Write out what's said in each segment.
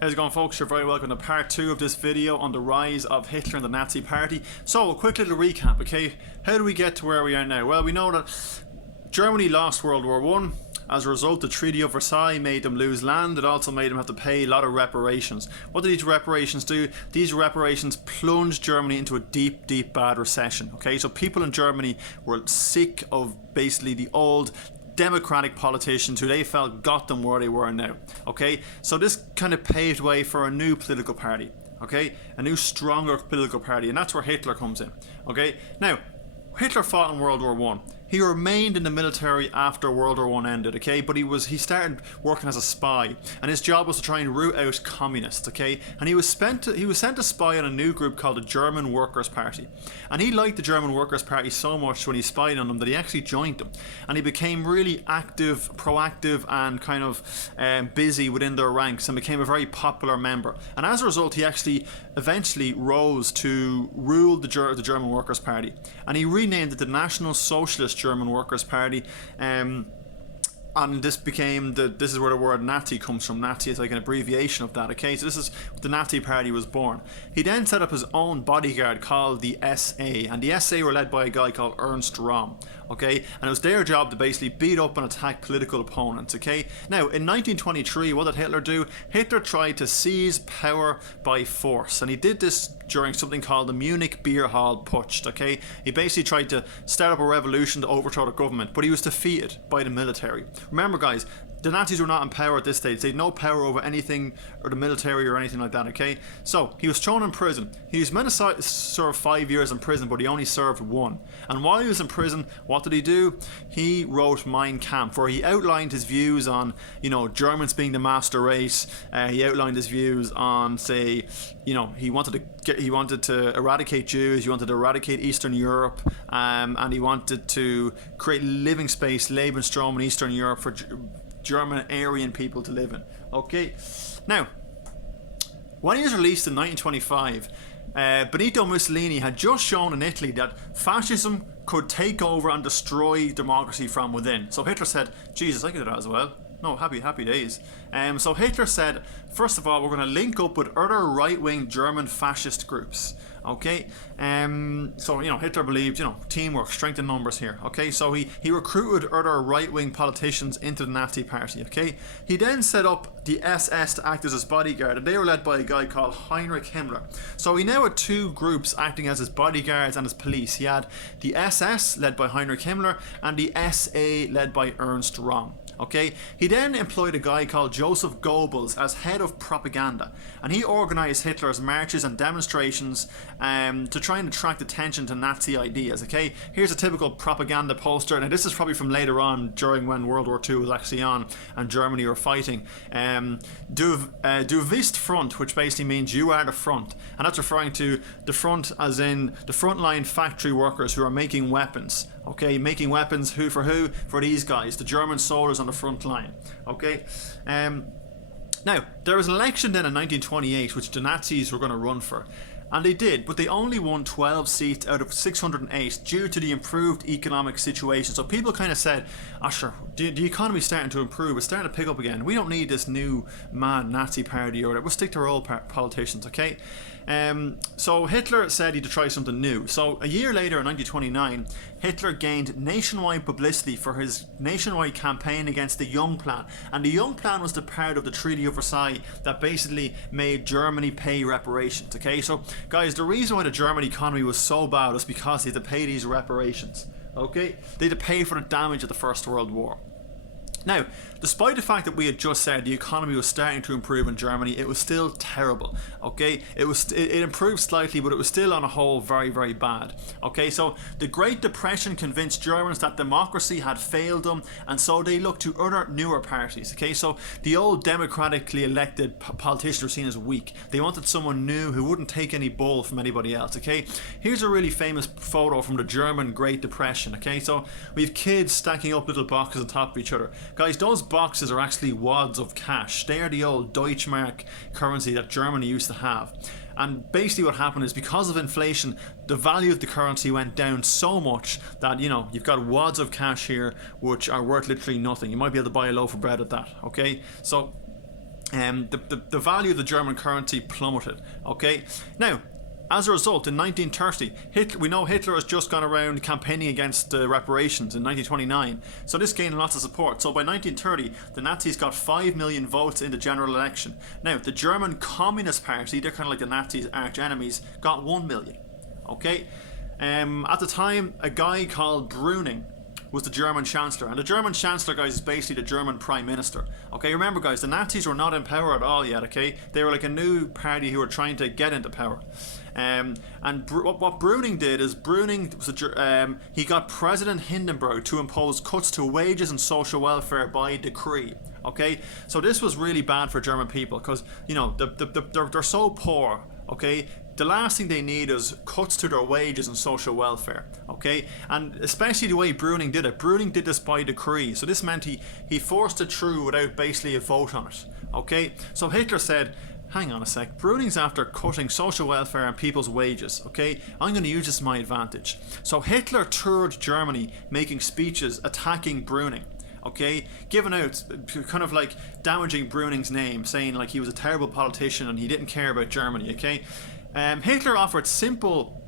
How's it going, folks? You're very welcome to part 2 of this video on the rise of Hitler and the Nazi Party. So, a quick little recap, okay? How do we get to where we are now? Well, we know that Germany lost World War I. As a result, the Treaty of Versailles made them lose land. It also made them have to pay a lot of reparations. What did these reparations do? These reparations plunged Germany into a deep, deep bad recession, okay? So people in Germany were sick of basically the old democratic politicians who they felt got them where they were now, okay? So this kind of paved way for a new political party, okay? A new, stronger political party, and that's where Hitler comes in, okay? Now, Hitler fought in World War I. He remained in the military after World War I ended, okay? But he started working as a spy, and his job was to try and root out communists, okay? And he was sent to spy on a new group called the German Workers' Party. And he liked the German Workers' Party so much when he spied on them that he actually joined them. And he became really active, proactive, and kind of busy within their ranks, and became a very popular member. And as a result, he actually eventually rose to rule the German Workers' Party. And he renamed it the National Socialist German Workers' Party, and this became this is where the word Nazi comes from. Nazi is like an abbreviation of that, okay? So this is the Nazi Party was born. He then set up his own bodyguard called the SA, and the SA were led by a guy called Ernst Röhm, okay? And it was their job to basically beat up and attack political opponents, okay? Now, in 1923, what did Hitler do? Hitler tried to seize power by force, and he did this during something called the Munich Beer Hall Putsch, okay? He basically tried to start up a revolution to overthrow the government, but he was defeated by the military. Remember, guys, the Nazis were not in power at this stage. They had no power over anything or the military or anything like that, okay? So, he was thrown in prison. He was meant to serve 5 years in prison, but he only served 1. And while he was in prison, what did he do? He wrote Mein Kampf, where he outlined his views on, you know, Germans being the master race. He outlined his views on, say, you know, he wanted to eradicate Jews, he wanted to eradicate Eastern Europe, and he wanted to create living space, Lebensraum in Eastern Europe for German Aryan people to live in. Okay, now, when he was released in 1925, Benito Mussolini had just shown in Italy that fascism could take over and destroy democracy from within. So Hitler said, Jesus, I could do that as well. No, happy days. So Hitler said, first of all, we're going to link up with other right-wing German fascist groups. Okay, so, you know, Hitler believed, you know, teamwork, strength in numbers here. Okay, so he recruited other right-wing politicians into the Nazi Party. Okay, he then set up the SS to act as his bodyguard, and they were led by a guy called Heinrich Himmler. So he now had 2 groups acting as his bodyguards and his police. He had the SS led by Heinrich Himmler and the SA led by Ernst Röhm. Okay, he then employed a guy called Joseph Goebbels as head of propaganda, and he organised Hitler's marches and demonstrations to try and attract attention to Nazi ideas. Okay, here's a typical propaganda poster. Now this is probably from later on during when World War II was actually on and Germany were fighting. Du bist Front, which basically means you are the front, and that's referring to the front as in the frontline factory workers who are making weapons. Okay, making weapons for who? For these guys, the German soldiers on the front line. Okay, now there was an election then in 1928 which the Nazis were going to run for, and they did, but they only won 12 seats out of 608 due to the improved economic situation. So people kind of said, oh sure, the economy's starting to improve, it's starting to pick up again, we don't need this new mad Nazi party or whatever, we'll stick to our old politicians, okay? So Hitler said he'd try something new. So a year later in 1929, Hitler gained nationwide publicity for his nationwide campaign against the Young Plan. And the Young Plan was the part of the Treaty of Versailles that basically made Germany pay reparations, okay? So guys, the reason why the German economy was so bad was because they had to pay these reparations, okay? They had to pay for the damage of the First World War. Now, despite the fact that we had just said the economy was starting to improve in Germany, it was still terrible, okay? It improved slightly, but it was still on a whole very, very bad, okay? So the Great Depression convinced Germans that democracy had failed them, and so they looked to other newer parties, okay? So the old democratically elected politicians were seen as weak. They wanted someone new who wouldn't take any bull from anybody else, okay? Here's a really famous photo from the German Great Depression, okay? So we have kids stacking up little boxes on top of each other. Guys, those boxes are actually wads of cash. They are the old Deutschmark currency that Germany used to have. And basically what happened is, because of inflation, the value of the currency went down so much that, you know, you've got wads of cash here which are worth literally nothing. You might be able to buy a loaf of bread at that, okay? So the value of the German currency plummeted. Okay, now as a result, in 1930, we know Hitler has just gone around campaigning against reparations in 1929, so this gained lots of support. So by 1930, the Nazis got 5 million votes in the general election. Now, the German Communist Party, they're kind of like the Nazis' arch enemies, got 1 million. Okay, at the time, a guy called Brüning was the German Chancellor, and the German Chancellor, guys, is basically the German Prime Minister. Okay, remember, guys, the Nazis were not in power at all yet. Okay, they were like a new party who were trying to get into power. What Brüning did is he got President Hindenburg to impose cuts to wages and social welfare by decree. Okay, so this was really bad for German people because, you know, they're so poor. Okay, the last thing they need is cuts to their wages and social welfare. Okay, and especially the way Brüning did it. Brüning did this by decree, so this meant he forced it through without basically a vote on it. Okay, so Hitler said, hang on a sec, Brüning's after cutting social welfare and people's wages. Okay, I'm going to use this to my advantage. So Hitler toured Germany making speeches attacking Brüning. Okay, giving out, kind of like damaging Brüning's name, saying like he was a terrible politician and he didn't care about Germany. Okay, Hitler offered simple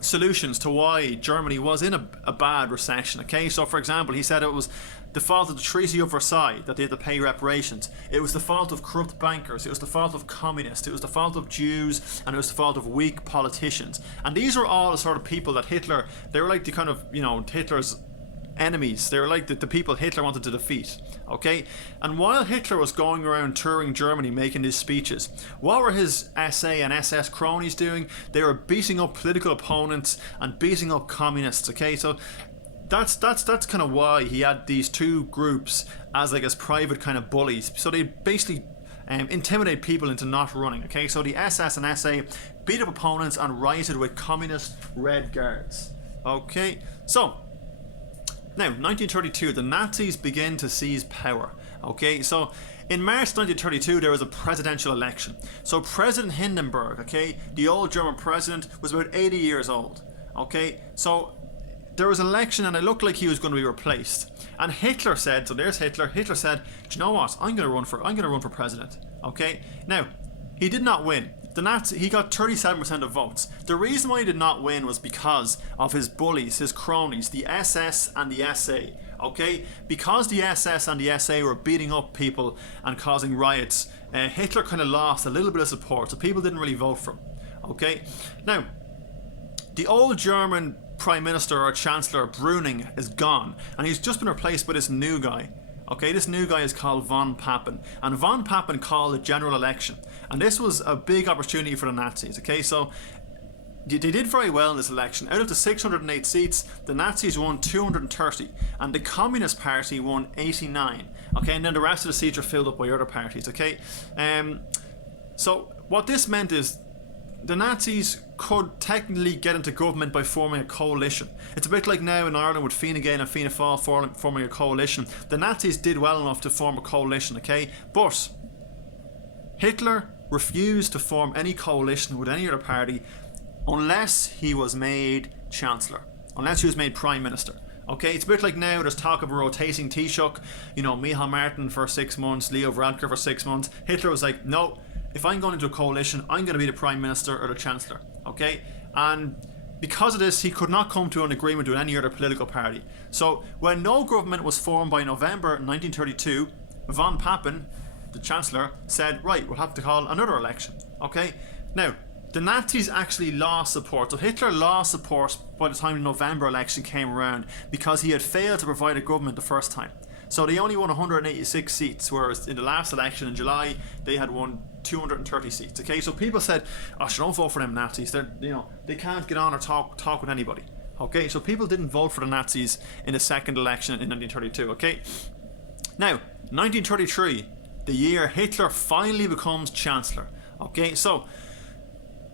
solutions to why Germany was in a bad recession. Okay, so for example, he said it was the fault of the Treaty of Versailles that they had to pay reparations. It was the fault of corrupt bankers. It was the fault of communists. It was the fault of Jews, and it was the fault of weak politicians. And these are all the sort of people that Hitler, they were like the kind of, you know, Hitler's enemies. They were like the people Hitler wanted to defeat. Okay, and while Hitler was going around touring Germany making these speeches, what were his SA and SS cronies doing? They were beating up political opponents and beating up communists. Okay, so that's kind of why he had these two groups as like his private kind of bullies. So they basically intimidate people into not running. Okay, so the SS and SA beat up opponents and rioted with communist Red Guards. Okay, so now, 1932, the Nazis begin to seize power. Okay, so in March 1932, there was a presidential election. So President Hindenburg, okay, the old German president, was about 80 years old. Okay, so there was an election and it looked like he was going to be replaced. And Hitler said, so there's Hitler. Hitler said, do you know what? I'm going to run for president. Okay, now he did not win. He got 37% of votes. The reason why he did not win was because of his bullies, his cronies, the SS and the SA. Okay, because the SS and the SA were beating up people and causing riots, Hitler kind of lost a little bit of support, so people didn't really vote for him. Okay, now the old German Prime Minister or Chancellor Brüning is gone, and he's just been replaced by this new guy. Okay, this new guy is called Von Papen, and Von Papen called a general election, and this was a big opportunity for the Nazis. Okay, so they did very well in this election. Out of the 608 seats, the Nazis won 230, and the Communist Party won 89. Okay, and then the rest of the seats are filled up by other parties. Okay, so what this meant is the Nazis could technically get into government by forming a coalition. It's a bit like now in Ireland with Fine Gael and Fianna Fáil forming a coalition. The Nazis did well enough to form a coalition, okay? But Hitler refused to form any coalition with any other party unless he was made Chancellor, unless he was made Prime Minister. Okay, it's a bit like now there's talk of a rotating Taoiseach, you know, Micheál Martin for 6 months, Leo Varadkar for 6 months. Hitler was like, no, if I'm going into a coalition, I'm going to be the Prime Minister or the Chancellor. Okay, and because of this, he could not come to an agreement with any other political party. So when no government was formed by November 1932, Von Papen, the Chancellor, said, right, we'll have to call another election. Okay, now the Nazis actually lost support. So Hitler lost support by the time the November election came around because he had failed to provide a government the first time. So they only won 186 seats, whereas in the last election in July, they had won 230 seats. Okay, so people said, oh, don't vote for them Nazis. They're, you know, they can't get on or talk with anybody. Okay, so people didn't vote for the Nazis in the second election in 1932. Okay, now 1933, the year Hitler finally becomes Chancellor. Okay, so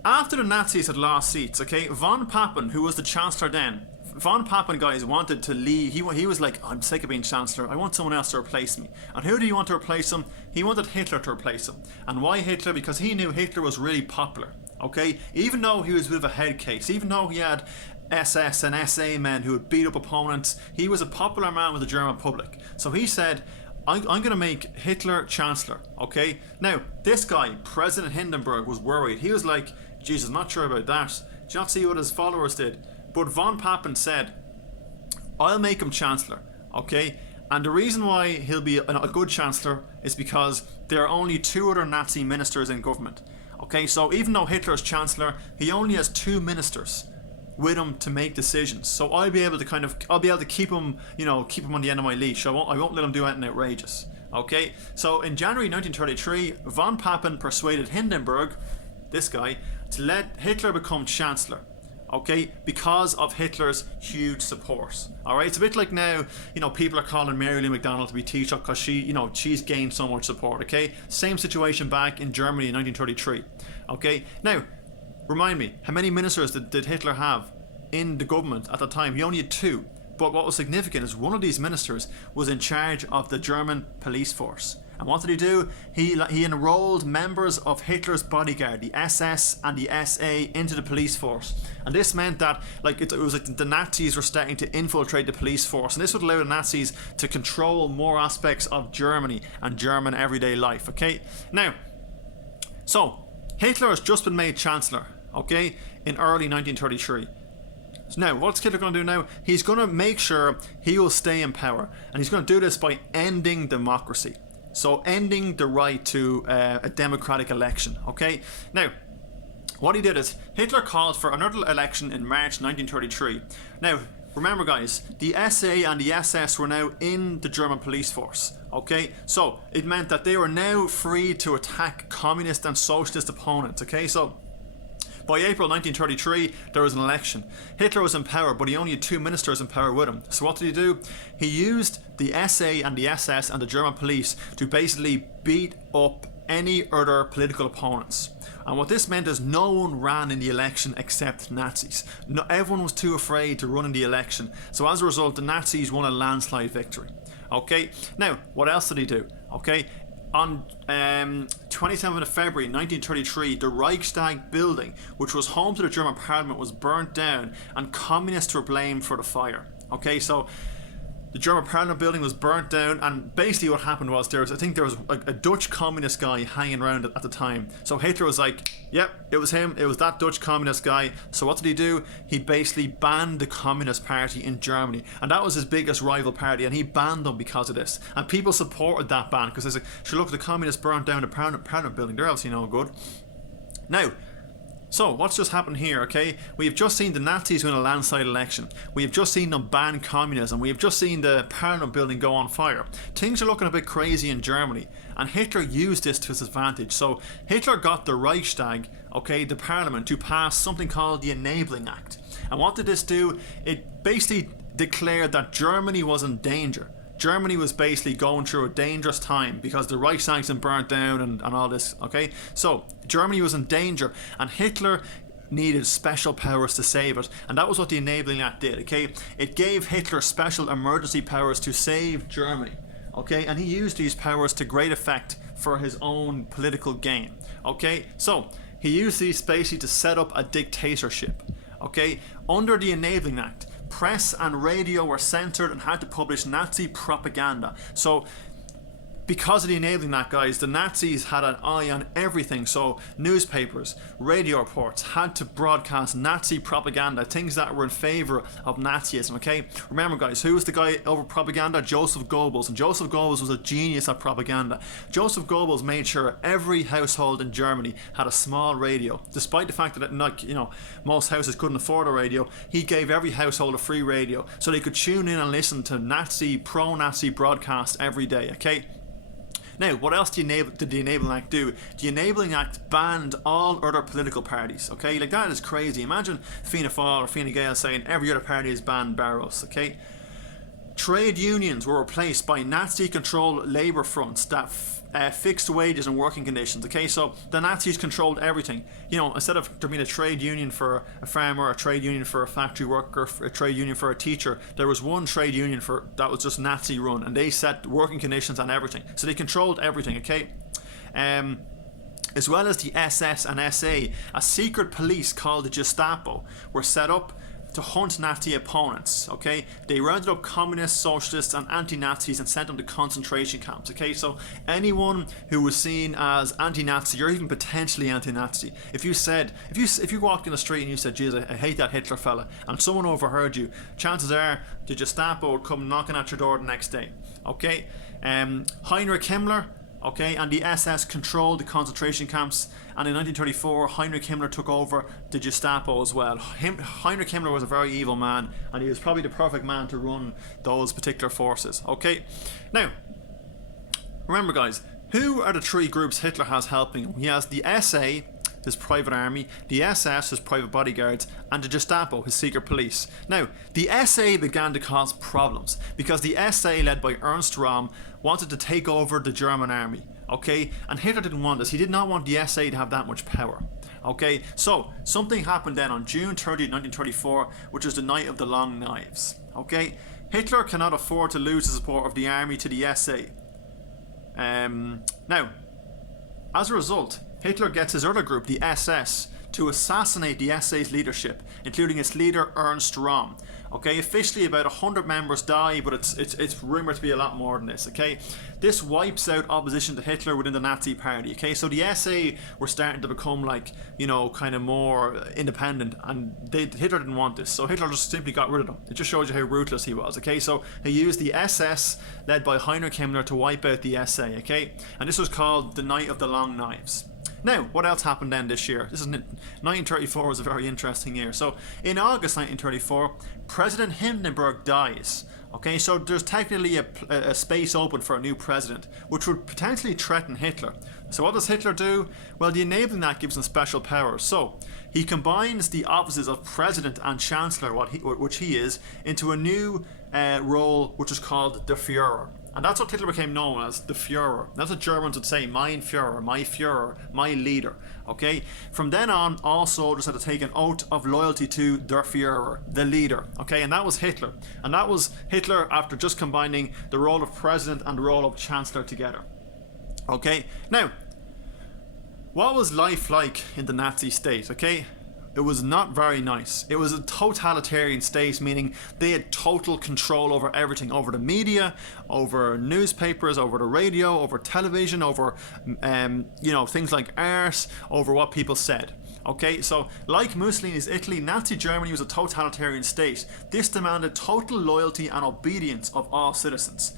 after the Nazis had lost seats, okay, Von Papen, who was the Chancellor then, Von Papen, guys, wanted to leave. He was like, I'm sick of being Chancellor. I want someone else to replace me. And who do you want to replace him? He wanted Hitler to replace him. And why Hitler? Because he knew Hitler was really popular. Okay? Even though he was a bit of a head case, even though he had SS and SA men who would beat up opponents, he was a popular man with the German public. So he said, I'm going to make Hitler Chancellor, okay? Now, this guy, President Hindenburg, was worried. He was like, Jesus, not sure about that. Did you not see what his followers did? But Von Papen said, I'll make him Chancellor, okay? And the reason why he'll be a good Chancellor is because there are only 2 other Nazi ministers in government. Okay, so even though Hitler's Chancellor, he only has 2 ministers with him to make decisions. So I'll be able to keep him, keep him on the end of my leash. I won't let him do anything outrageous. Okay, so in January 1933, Von Papen persuaded Hindenburg, this guy, to let Hitler become Chancellor. Okay, because of Hitler's huge support. Alright, it's a bit like now, people are calling Mary Lou McDonald to be Taoiseach because she's gained so much support, okay? Same situation back in Germany in 1933. Okay, now, remind me, how many ministers did Hitler have in the government at the time? He only had 2. But what was significant is one of these ministers was in charge of the German police force. And what did he do? He enrolled members of Hitler's bodyguard, the SS and the SA, into the police force. And this meant that it was like the Nazis were starting to infiltrate the police force. And this would allow the Nazis to control more aspects of Germany and German everyday life. Okay? Now, so Hitler has just been made Chancellor, okay, in early 1933. So now, what's Hitler going to do now? He's going to make sure he will stay in power. And he's going to do this by ending democracy. So ending the right to a democratic election, okay? Now, what he did is Hitler called for another election in March 1933. Now, remember guys, the SA and the SS were now in the German police force, okay? So it meant that they were now free to attack communist and socialist opponents, okay? So by April 1933, there was an election. Hitler was in power, but he only had 2 ministers in power with him. So what did he do? He used the SA and the SS and the German police to basically beat up any other political opponents. And what this meant is no one ran in the election except Nazis. Everyone was too afraid to run in the election. So as a result, the Nazis won a landslide victory. Okay, now, what else did he do? Okay, on 27th of February 1933, the Reichstag building, which was home to the German parliament, was burnt down and communists were blamed for the fire. Okay, so the German parliament building was burnt down, and basically what happened was there was a Dutch communist guy hanging around at the time. So Hitler was like, yep, it was him, it was that Dutch communist guy. So what did he do? He basically banned the Communist Party in Germany, and that was his biggest rival party, and he banned them because of this. And people supported that ban because they said, sure, look, the communists burnt down the parliament building, they're obviously no good. Now, so, what's just happened here, okay? We have just seen the Nazis win a landslide election. We have just seen them ban communism. We have just seen the Parliament building go on fire. Things are looking a bit crazy in Germany, and Hitler used this to his advantage. So, Hitler got the Reichstag, okay, the Parliament, to pass something called the Enabling Act. And what did this do? It basically declared that Germany was in danger. Germany was basically going through a dangerous time because the Reichstag's been burnt down and all this, okay? So, Germany was in danger, and Hitler needed special powers to save it, and that was what the Enabling Act did, okay? It gave Hitler special emergency powers to save Germany, okay? And he used these powers to great effect for his own political gain, okay? So, he used these basically to set up a dictatorship, okay? Under the Enabling Act, press and radio were censored and had to publish Nazi propaganda. So, because of the Enabling Act, guys, the Nazis had an eye on everything. So, newspapers, radio reports had to broadcast Nazi propaganda, things that were in favour of Nazism, okay? Remember, guys, who was the guy over propaganda? Joseph Goebbels. And Joseph Goebbels was a genius at propaganda. Joseph Goebbels made sure every household in Germany had a small radio. Despite the fact that, most houses couldn't afford a radio, he gave every household a free radio so they could tune in and listen to pro-Nazi broadcasts every day, okay? Now, what else did the Enabling Act do? The Enabling Act banned all other political parties, okay? Like, that is crazy. Imagine Fianna Fáil or Fine Gael saying every other party is banned bar us, okay? Trade unions were replaced by Nazi-controlled labour fronts that fixed wages and working conditions, okay? So the Nazis controlled everything. Instead of there being a trade union for a farmer, a trade union for a factory worker, a trade union for a teacher, there was one trade union that was just Nazi run, and they set working conditions on everything. So they controlled everything, okay? As well as the SS and SA, a secret police called the Gestapo were set up to hunt Nazi opponents. Okay, they rounded up communists, socialists, and anti-Nazis and sent them to concentration camps. Okay, so anyone who was seen as anti-Nazi or even potentially anti-Nazi, if you walked in the street and you said, "Geez, I hate that Hitler fella," and someone overheard you, chances are the Gestapo would come knocking at your door the next day. Okay, Heinrich Himmler. Okay, and the SS controlled the concentration camps, and in 1934 Heinrich Himmler took over the Gestapo as well. Heinrich Himmler was a very evil man, and he was probably the perfect man to run those particular forces. Okay, now remember guys, who are the three groups Hitler has helping him? He has the SA, his private army, the SS, his private bodyguards, and the Gestapo, his secret police. Now, the SA began to cause problems because the SA, led by Ernst Röhm, wanted to take over the German army. Okay, and Hitler didn't want this. He did not want the SA to have that much power. Okay, so something happened then on June 30th, 1934, which is the night of the Long Knives. Okay, Hitler cannot afford to lose the support of the army to the SA. Now, as a result, Hitler gets his other group, the SS, to assassinate the SA's leadership, including its leader Ernst Röhm. Okay, officially about 100 members die, but it's rumoured to be a lot more than this. Okay, this wipes out opposition to Hitler within the Nazi party. Okay, so the SA were starting to become like, you know, kind of more independent, and Hitler didn't want this, so Hitler just simply got rid of them. It just shows you how ruthless he was. Okay, so he used the SS, led by Heinrich Himmler, to wipe out the SA. Okay, and this was called the Night of the Long Knives. Now, what else happened then this year? 1934 was a very interesting year. So, in August 1934, President Hindenburg dies. Okay, so there's technically a space open for a new president, which would potentially threaten Hitler. So what does Hitler do? Well, the Enabling Act gives him special powers. So, he combines the offices of President and Chancellor, which he is, into a new role which is called the Führer. And that's what Hitler became known as, the Führer. That's what Germans would say, mein Führer, my leader. Okay? From then on, all soldiers had to take an oath of loyalty to der Führer, the leader. Okay? And that was Hitler. And that was Hitler after just combining the role of president and the role of chancellor together. Okay? Now, what was life like in the Nazi state? Okay? It was not very nice. It was a totalitarian state, meaning they had total control over everything, over the media, over newspapers, over the radio, over television, over things like art, over what people said. Okay, so like Mussolini's Italy, Nazi Germany was a totalitarian state. This demanded total loyalty and obedience of all citizens.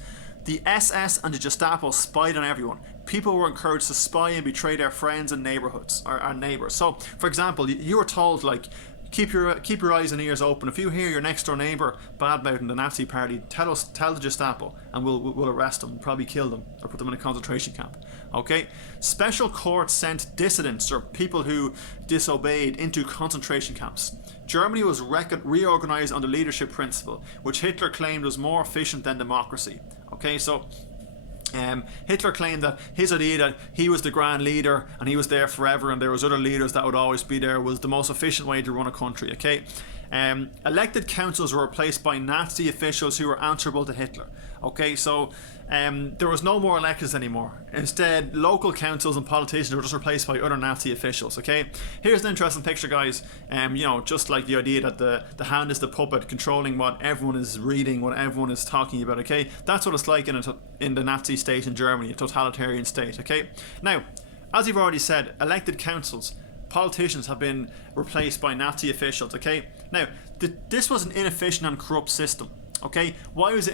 The SS and the Gestapo spied on everyone. People were encouraged to spy and betray their friends and neighborhoods or neighbors. So, for example, you were told, like, keep your eyes and ears open. If you hear your next door neighbor badmouthing the Nazi party, tell the Gestapo, and we'll arrest them, probably kill them, or put them in a concentration camp. Okay, special courts sent dissidents or people who disobeyed into concentration camps. Germany was reorganized on the leadership principle, which Hitler claimed was more efficient than democracy. Okay, so Hitler claimed that his idea that he was the grand leader and he was there forever and there was other leaders that would always be there was the most efficient way to run a country. Okay, elected councils were replaced by Nazi officials who were answerable to Hitler. Okay, so there was no more electors anymore. Instead, local councils and politicians were just replaced by other Nazi officials. Okay, here's an interesting picture, guys. Just like the idea that the hand is the puppet controlling what everyone is reading, what everyone is talking about. Okay, that's what it's like in the Nazi state in Germany, a totalitarian state. Okay, now, as you've already said, elected councils, politicians have been replaced by Nazi officials. Okay, now this was an inefficient and corrupt system. Okay, why was it